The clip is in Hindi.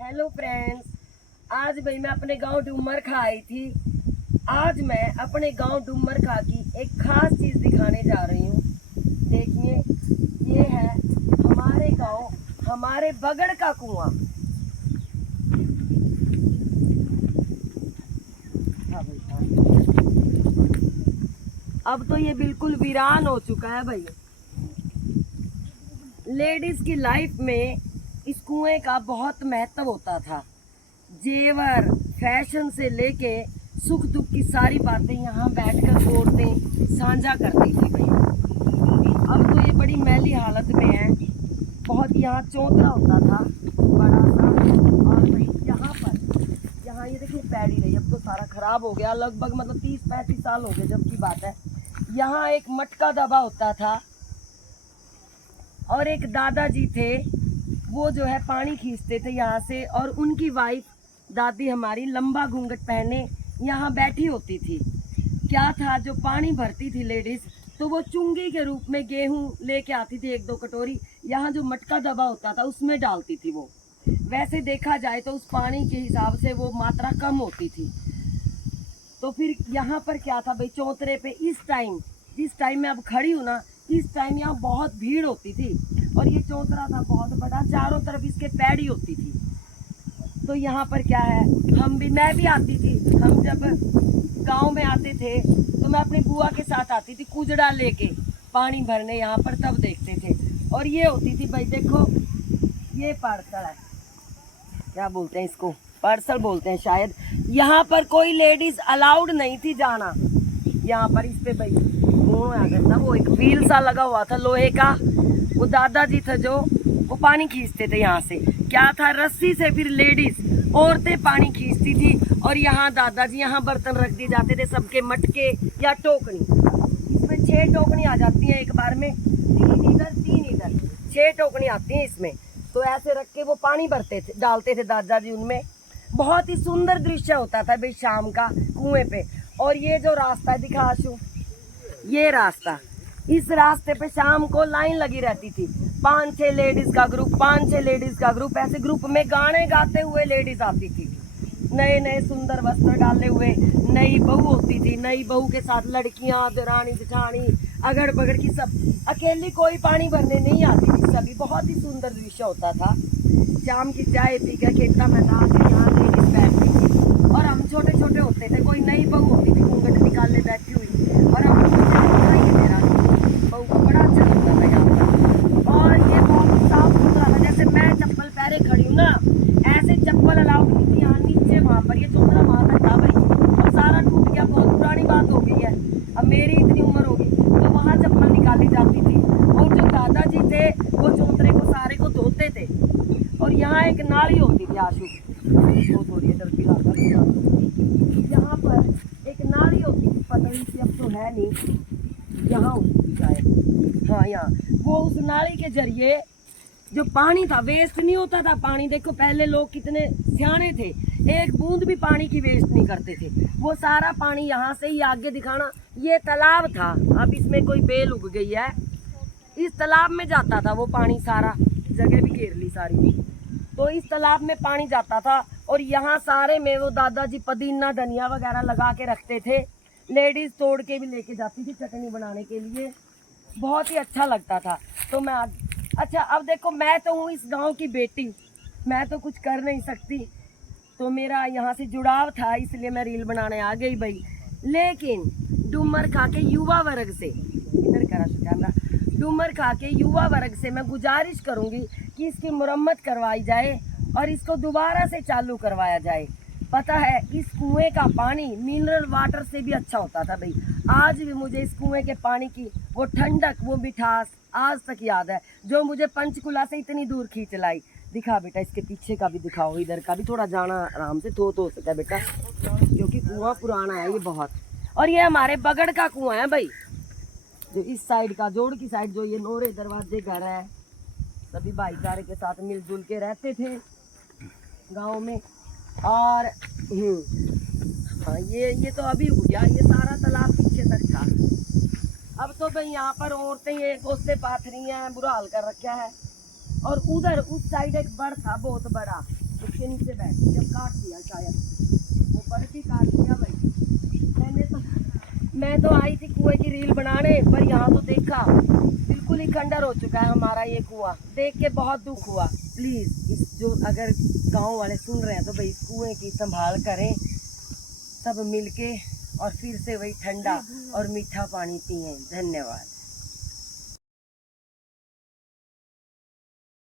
हेलो फ्रेंड्स, आज भाई मैं अपने गांव डूमर खा आई थी। आज मैं अपने गांव डूमर खा की एक खास चीज दिखाने जा रही हूँ। देखिए, ये है हमारे गांव, हमारे बगड़ का कुआं। अब तो ये बिल्कुल वीरान हो चुका है भाई। लेडीज की लाइफ में इस कुएं का बहुत महत्व होता था। जेवर, फैशन से लेके सुख दुख की सारी बातें यहाँ बैठकर औरतें साझा करती थी भाई। अब तो ये बड़ी मैली हालत में है। बहुत यहाँ चौतरा होता था बड़ा सा। और भाई यहाँ ये देखिए पैड़ी रही, अब तो सारा खराब हो गया। लगभग मतलब 30-35 साल हो गए जब की बात है। यहाँ एक मटका दबा होता था और एक दादाजी थे, वो जो है पानी खींचते थे यहाँ से। और उनकी वाइफ दादी हमारी लंबा घूंघट पहने यहाँ बैठी होती थी। क्या था, जो पानी भरती थी लेडीज, तो वो चुंगी के रूप में गेहूं लेके आती थी 1-2 कटोरी। यहाँ जो मटका दबा होता था उसमें डालती थी वो। वैसे देखा जाए तो उस पानी के हिसाब से वो मात्रा कम होती थी। तो फिर यहाँ पर क्या था भाई, चौतरे पे जिस टाइम मैं अब खड़ी हूँ ना, इस टाइम यहाँ बहुत भीड़ होती थी। और ये चौतरा था बहुत बड़ा, चारों तरफ इसके पैड़ी होती थी। तो यहाँ पर क्या है, मैं भी आती थी। हम जब गांव में आते थे तो मैं अपनी बुआ के साथ आती थी कुजड़ा लेके पानी भरने यहाँ पर, तब देखते थे। और ये होती थी भाई, देखो ये पार्सल है, क्या बोलते हैं इसको, पार्सल बोलते हैं शायद। यहाँ पर कोई लेडीज अलाउड नहीं थी जाना। यहाँ पर इस पे भाई वो एक व्हील सा लगा हुआ था लोहे का। वो दादाजी थे जो वो पानी खींचते थे यहाँ से। क्या था, रस्सी से फिर लेडीज औरतें पानी खींचती थी। और यहाँ दादाजी यहाँ बर्तन रख दिए जाते थे, सबके मटके या टोकनी। इसमें 6 टोकनी आ जाती है एक बार में, 3 इधर 6 टोकनी आती हैं इसमें। तो ऐसे रख के वो पानी भरते थे, डालते थे दादाजी उनमें। बहुत ही सुंदर दृश्य होता था भाई शाम का कुएं पे। और ये जो रास्ता है दिखा आशु, ये रास्ता, इस रास्ते पे शाम को लाइन लगी रहती थी। 5-6 लेडीज का ग्रुप, ऐसे ग्रुप में गाने गाते हुए लेडीज आती थी। नए नए सुंदर वस्त्र डाले हुए नई बहू होती थी। नई बहू के साथ लड़कियां, दरानी जेठानी, अगड़ बगड़ की सब। अकेली कोई पानी भरने नहीं आती थी सभी। बहुत ही सुंदर दृश्य होता था। शाम की चाय पी के खेता मैदान में यहाँ लेडीज बैठती थी। और हम छोटे छोटे होते थे, कोई नई बहू होती थी घूंघट निकाल ले बैठी हुई, और हम बहू को बड़ा अच्छा लगता था यहाँ पर। और ये बहुत साफ सुथरा था। जैसे मैं चप्पल पहले खड़ी हूँ ना, ऐसे चप्पल अलाउड नहीं थी यहाँ नीचे। वहाँ पर ये चौतरा वहाँ तक था भाई, और सारा टूट गया, बहुत पुरानी बात हो गई है। अब मेरी इतनी उम्र होगी तो वहाँ चप्पल निकाली जाती थी। और जो दादाजी थे वो चौतरे को सारे को धोते थे। और यहाँ एक नाली होती थी आशु, वो थोड़ी इधर दिखाता, यहाँ पर एक नाली होती थी, पता नहीं अब तो है नहीं, यहाँ होती शायद, हाँ यहाँ। वो उस नाली के जरिए जो पानी था, वेस्ट नहीं होता था पानी। देखो पहले लोग कितने सियाने थे, एक बूंद भी पानी की वेस्ट नहीं करते थे। वो सारा पानी यहाँ से ही, आगे दिखाना, ये तालाब था, अब इसमें कोई बेल उग गई है। इस तालाब में जाता था वो पानी सारा, जगह भी घेर ली सारी। तो इस तालाब में पानी जाता था। और यहाँ सारे में वो दादाजी पुदीना धनिया वगैरह लगा के रखते थे। लेडीज तोड़ के भी लेके जाती थी चटनी बनाने के लिए। बहुत ही अच्छा लगता था। तो मैं अच्छा, अब देखो मैं तो हूँ इस गांव की बेटी, मैं तो कुछ कर नहीं सकती। तो मेरा यहाँ से जुड़ाव था, इसलिए मैं रील बनाने आ गई भाई। लेकिन डूमर खा के युवा वर्ग से, इधर करा कैमरा, डूमर खा के युवा वर्ग से मैं गुजारिश करूंगी कि इसकी मुरम्मत करवाई जाए और इसको दोबारा से चालू करवाया जाए। पता है, इस कुएं का पानी मिनरल वाटर से भी अच्छा होता था भाई। आज भी मुझे इस कुएं के पानी की वो ठंडक, वो मिठास आज तक याद है, जो मुझे पंचकुला से इतनी दूर खींच लाई। दिखा बेटा, इसके पीछे का भी दिखाओ, इधर का भी थोड़ा जाना आराम से हो सका बेटा, क्योंकि कुआं पुराना है ये बहुत। और ये हमारे बगड़ का कुआं है भाई, जो इस साइड का, जोड़ की साइड, जो ये नोरे दरवाजे घर है, सभी भाईचारे के साथ मिलजुल के रहते थे गांव में। और हाँ, ये तो अभी हो गया, ये सारा तालाब पीछे तक था। अब तो भाई यहाँ पर औरतें ये कोसे पाथरी हैं, बुरा हाल कर रखा है। और उधर उस साइड एक बड़ था, बहुत बड़ा, इसके नीचे बैठी, जब काट दिया शायद वो बढ़ के काट दिया भाई। मैं तो आई थी कुएं की रील बनाने, पर यहाँ तो देखा बिल्कुल ही खंडर हो चुका है हमारा ये कुआं। देख के बहुत दुख हुआ। प्लीज इस जो अगर गांव वाले सुन रहे हैं तो भाई इस कुएं की संभाल करें, सब मिलके और फिर से वही ठंडा और मीठा पानी पिएं। धन्यवाद।